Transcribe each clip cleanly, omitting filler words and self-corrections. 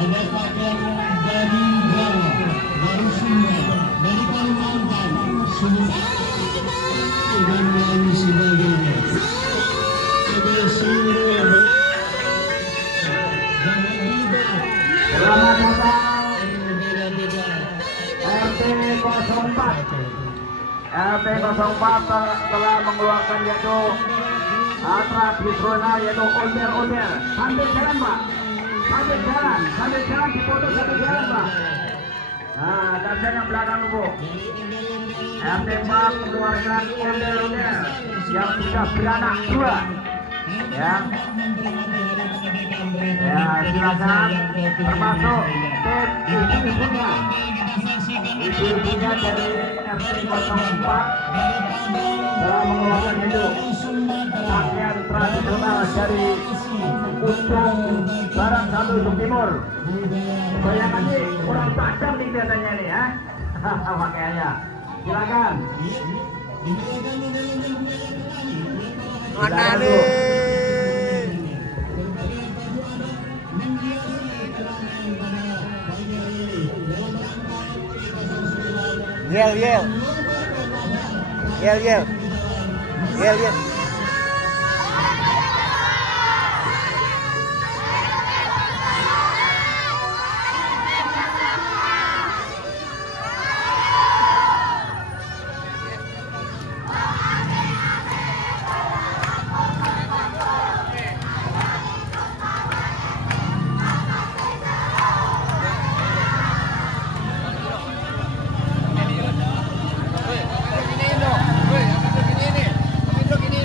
ada pakaian dari Jawa, dari Sunda, dari Kalimantan, dan lain sebagainya. Selamat datang RT 04. RT 04 telah mengeluarkan yaitu tradisional yaitu onder-onder. Sambil jalan Pak, sambil jalan dipoto sambil jalan Pak. Nah, kasihan yang belakang Bu. RT 4 mengeluarkan onder-onder yang sudah beranak 2. Ya, silakan termasuk tim ibu-ibunya dari RT 04 telah mengeluarkan itu pakaian tradisional dari ujung barat sampai ujung timur. Bayangkan nih kurang tajam nih kelihatannya nih ya. Pakaiannya silakan. Mana nih? Yel.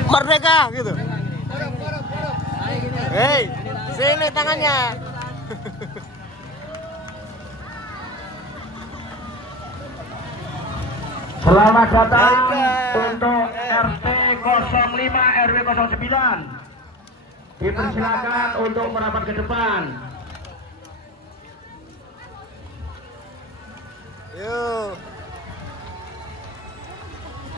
Merdeka gitu. Hei, sini tangannya. Selamat datang untuk RT 05 RW 09. Dipersilakan untuk merapat ke depan. Yuk.